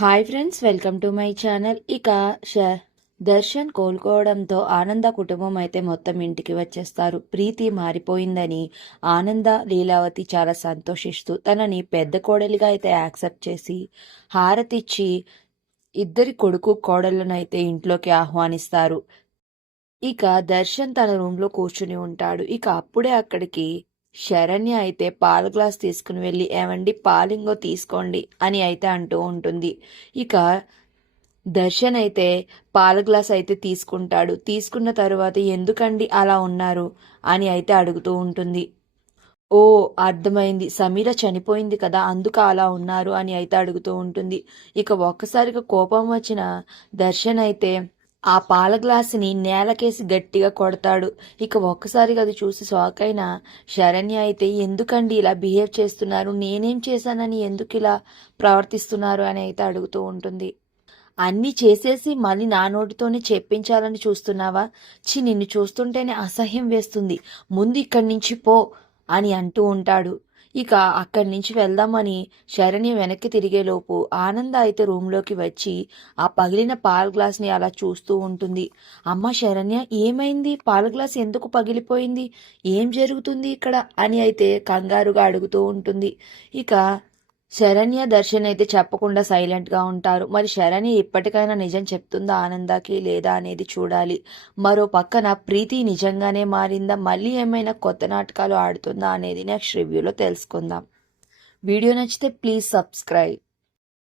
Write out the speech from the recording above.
Hi friends, welcome to my channel. ఇక దర్శన్ కోలుకోవడంతో ఆనంద కుటుంబం అయితే మొత్తం ఇంటికి వచ్చేస్తారు. ప్రీతి మారిపోయిందని ఆనంద లీలావతి చాలా సంతోషిస్తూ తనని పెద్ద కోడలిగా అయితే యాక్సెప్ట్ చేసి హారతిచ్చి ఇద్దరి కొడుకు కోడళ్ళను అయితే ఇంట్లోకి ఆహ్వానిస్తారు. ఇక దర్శన్ తన రూమ్లో కూర్చుని ఉంటాడు. ఇక అప్పుడే అక్కడికి శరణ్య అయితే పాల గ్లాస్ తీసుకుని వెళ్ళి, ఏమండి పాలింగో తీసుకోండి అని అయితే అంటూ ఉంటుంది. ఇక దర్శన్ అయితే పాల గ్లాస్ అయితే తీసుకుంటాడు. తీసుకున్న తరువాత ఎందుకండి అలా ఉన్నారు అని అయితే అడుగుతూ ఉంటుంది. ఓ, అర్థమైంది, సమీర చనిపోయింది కదా అందుకు అలా ఉన్నారు అని అయితే అడుగుతూ ఉంటుంది. ఇక ఒక్కసారిగా కోపం వచ్చిన దర్శన్ అయితే ఆ పాల గ్లాసుని నేలకేసి గట్టిగా కొడతాడు. ఇక ఒక్కసారిగా అది చూసి షాక్ అయిన శరణ్య అయితే, ఎందుకండి ఇలా బిహేవ్ చేస్తున్నారు, నేనేం చేశానని ఎందుకు ఇలా ప్రవర్తిస్తున్నారు అని అయితే అడుగుతూ ఉంటుంది. అన్నీ చేసేసి మళ్ళీ నా నోటితోనే చెప్పించాలని చూస్తున్నావా? నిన్ను చూస్తుంటేనే అసహ్యం వేస్తుంది, ముందు ఇక్కడి నుంచి పో అని అంటూ ఉంటాడు. ఇక అక్కడి నుంచి వెళ్దామని శరణ్య వెనక్కి తిరిగేలోపు ఆనంద అయితే రూమ్లోకి వచ్చి ఆ పగిలిన పాల గ్లాస్ని అలా చూస్తూ ఉంటుంది. అమ్మ శరణ్య, ఏమైంది? పాల గ్లాస్ ఎందుకు పగిలిపోయింది? ఏం జరుగుతుంది ఇక్కడ అని అయితే కంగారుగా అడుగుతూ ఉంటుంది. ఇక శరణ్య దర్శన్ అయితే చెప్పకుండా సైలెంట్గా ఉంటారు. మరి శరణ్య ఇప్పటికైనా నిజం చెప్తుందా ఆనందకి లేదా అనేది చూడాలి. మరో పక్కన ప్రీతి నిజంగానే మారిందా, మళ్ళీ ఏమైనా కొత్త నాటకాలు ఆడుతుందా అనేది నెక్స్ట్ రివ్యూలో తెలుసుకుందాం. వీడియో నచ్చితే ప్లీజ్ సబ్స్క్రైబ్.